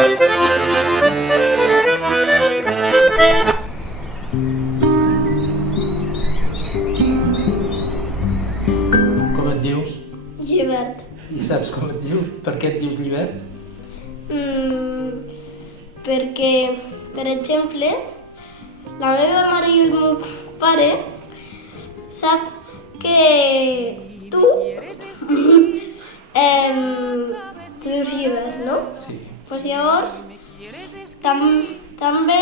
Com et dius? Llibert. I saps com et dius? Per què et dius Llibert? Perquè, per exemple, la meva mare i el meu pare sap que tu dius Llibert, no? Sí. Pues llavors, també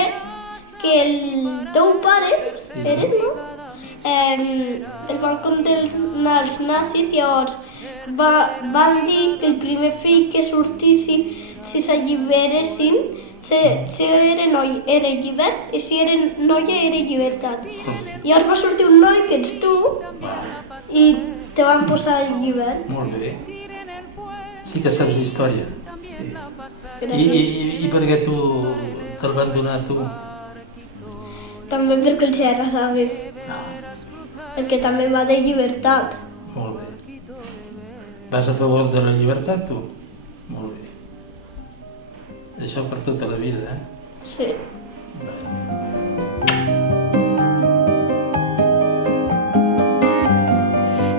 que el teu pare, Pere, no? El van condemnar els nazis, llavors van dir que el primer fill que sortissi, si s'alliberessin, si era noi era llibert i si era noia era llibertat. Llavors va sortir un noi que ets tu i te van posar el llibert. Molt bé. Sí que saps història. Sí. Gràcies. I per què te'l van donar a tu? També perquè els agradava. Perquè també va de llibertat. Molt bé. Vas a favor de la llibertat, tu? Molt bé. Això per tota la vida, eh? Sí.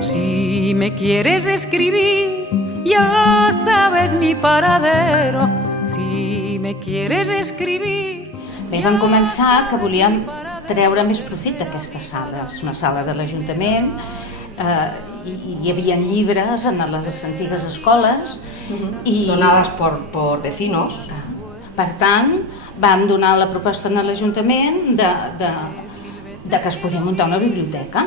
Si me quieres escribir, ya sabes mi paradero. Si me quieres escribir... Bé, vam començar que volíem treure més profit d'aquesta sala. És una sala de l'Ajuntament, hi havia llibres en les antigues escoles i... Donadas por vecinos. Per tant, vam donar la proposta a l'Ajuntament de que es podia muntar una biblioteca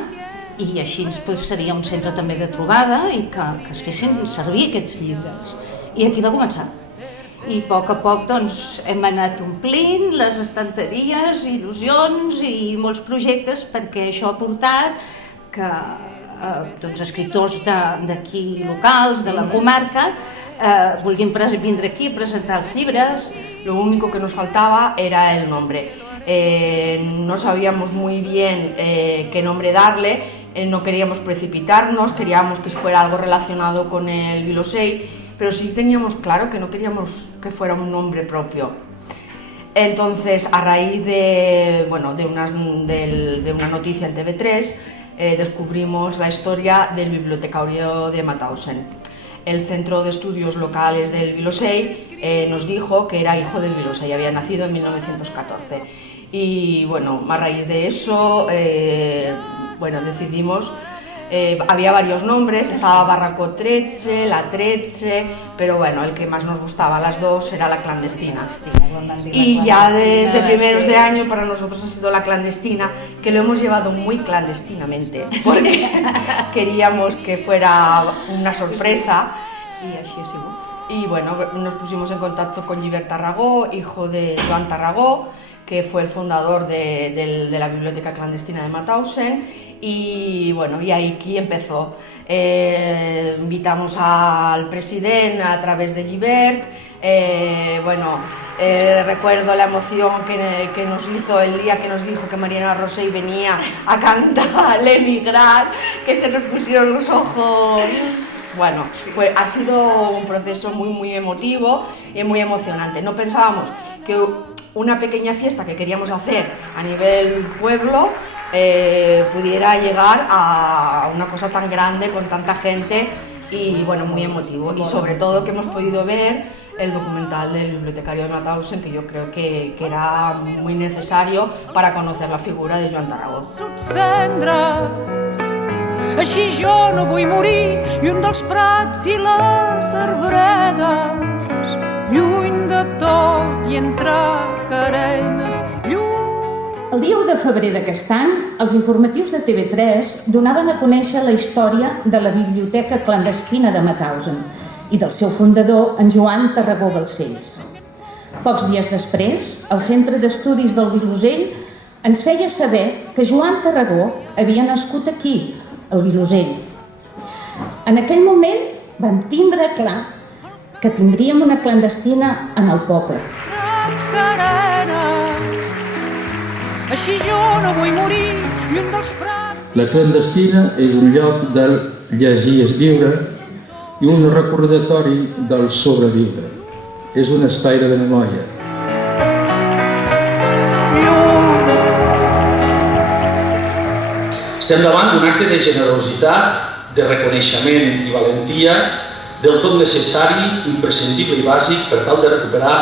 i així seria un centre també de trobada i que es fessin servir aquests llibres. I aquí va començar. I a poc doncs, hem anat omplint les estanteries, il·lusions i molts projectes perquè això ha portat que escriptors d'aquí locals, de la comarca, vulguin vindre aquí a presentar els llibres. Lo único que nos faltaba era el nombre. No sabíamos muy bien qué nombre darle, no queríamos precipitarnos, queríamos que fuera algo relacionado con el Vilosell, pero sí teníamos claro que no queríamos que fuera un nombre propio. Entonces, a raíz de una noticia en TV3, descubrimos la historia del bibliotecario de Mauthausen. El Centro de Estudios Locales del Vilosell nos dijo que era hijo del Vilosell, había nacido en 1914. Y bueno, a raíz de eso, decidimos, había varios nombres, estaba Barraco 13, La 13, pero bueno, el que más nos gustaba a las dos era La Clandestina. Y ya desde primeros de año para nosotros ha sido La Clandestina, que lo hemos llevado muy clandestinamente, porque queríamos que fuera una sorpresa. Y así ha sido. Y bueno, nos pusimos en contacto con Llibert Tarragó, hijo de Joan Tarragó, que fue el fundador de la biblioteca clandestina de Mauthausen, y bueno, y aquí empezó. Invitamos al presidente a través de Llibert. Recuerdo la emoción que nos hizo el día que nos dijo que Mariana Rosell venía a cantar L'Emigrat, que se nos pusieron los ojos. Bueno, pues ha sido un proceso muy emotivo y muy emocionante. No pensábamos que una pequeña fiesta que queríamos hacer a nivel pueblo pudiera llegar a una cosa tan grande con tanta gente y bueno, muy emotivo. Y sobre todo que hemos podido ver el documental del bibliotecario de Mauthausen, que yo creo que era muy necesario para conocer la figura de Joan Tarragó. Així jo no vull morir lluny dels prats i les arbredes, lluny de tot i entre carenes, El dia 1 de febrer d'aquest any, els informatius de TV3 donaven a conèixer la història de la biblioteca clandestina de Mauthausen i del seu fundador, en Joan Tarragó Balcells. Pocs dies després, el Centre d'Estudis del Vilosell ens feia saber que Joan Tarragó havia nascut aquí, al Vilosell. En aquell moment vam tindre clar que tindríem una clandestina en el poble. Així jo no vull morir lluny dels prats. La clandestina és un lloc del llegir i escriure i un recordatori del sobreviure. és un espai de memòria. Estem davant d'un acte de generositat, de reconeixement i valentia del tot necessari, imprescindible i bàsic per tal de recuperar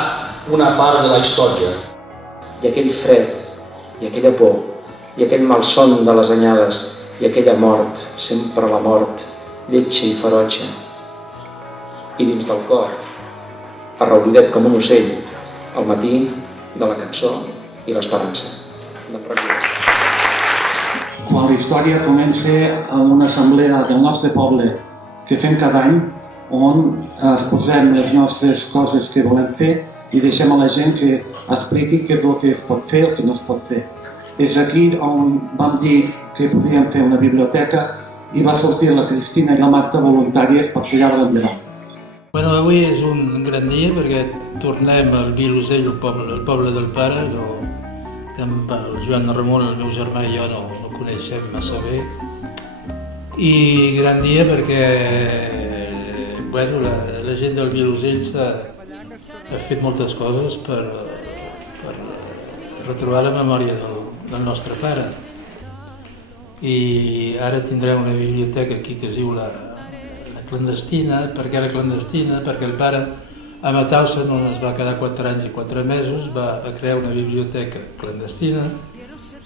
una part de la història. I aquell fred, i aquella por, i aquell malson de les anyades, i aquella mort, sempre la mort, lletja i ferotge. I dins del cor, arraulidet com un ocell, al matí de la cançó i l'esperança. Quan la història comença amb una assemblea del nostre poble que fem cada any, on exposem les nostres coses que volem fer i deixem a la gent que expliqui què és el que es pot fer o el que no es pot fer. És aquí on vam dir que podíem fer una biblioteca i va sortir la Cristina i la Marta voluntàries per tirar-la endavant. Bueno, avui és un gran dia perquè tornem al Vilosell, el poble del pare, que amb el Joan Ramon, el meu germà i jo no coneixem massa bé. I gran dia perquè la gent del Vilosell ha fet moltes coses per retrobar la memòria del nostre pare. I ara tindrem una biblioteca aquí que es diu la clandestina. Per què la clandestina? Perquè el pare a Matalsen, on es va quedar 4 anys i 4 mesos, va crear una biblioteca clandestina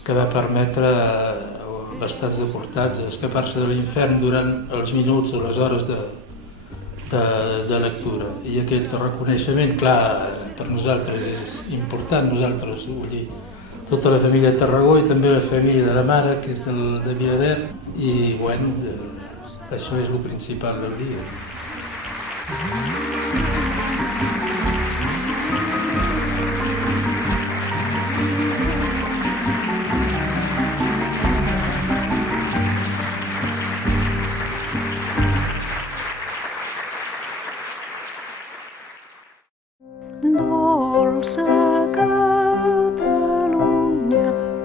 que va permetre a bastants deportats escapar-se de l'infern durant els minuts o les hores de lectura. I aquest reconeixement, clar, per nosaltres és important, nosaltres, vull dir, tota la família de Tarragó i també la família de la mare, que és de Vilaverd, i bueno, això és el principal del dia. Dolça Catalunya,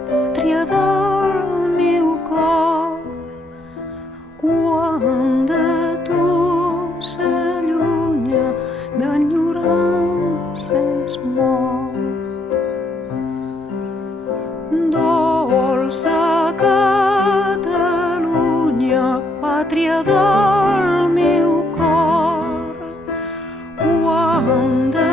pàtria del meu cor, quan de tu s'allunya, d'enyorança es mort. Dolça Catalunya, pàtria del meu cor, quan de